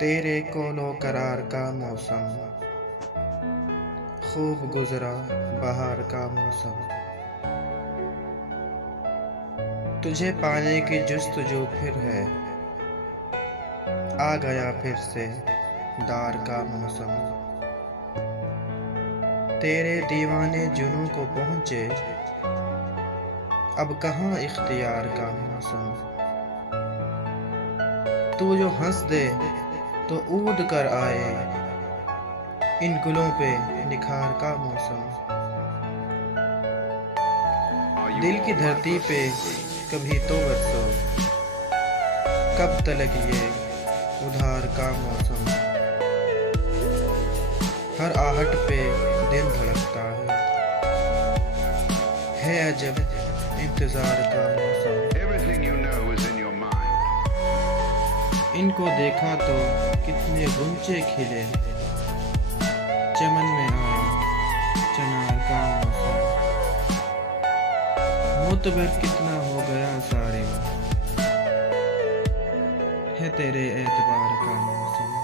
तेरे कोलो करार का मौसम, खूब गुजरा बहार का मौसम। तुझे पाने की जुस्तजू फिर है, आ गया फिर से दार का मौसम। तेरे दीवाने जुनूं को पहुँचे, अब कहाँ इख्तियार का मौसम। तू जो हंस दे तो ऊद कर आए, इन गुलों पे निखार का मौसम। दिल की धरती पे कभी तो बरसो, कब तलक ये उधार का मौसम। हर आहट पे दिल धड़कता है अजब इंतजार का मौसम। इनको देखा तो कितने गुंचे खिले, चमन में आया चनार का मौसम। मोतबर कितना हो गया सारे, है तेरे एतबार का मौसम।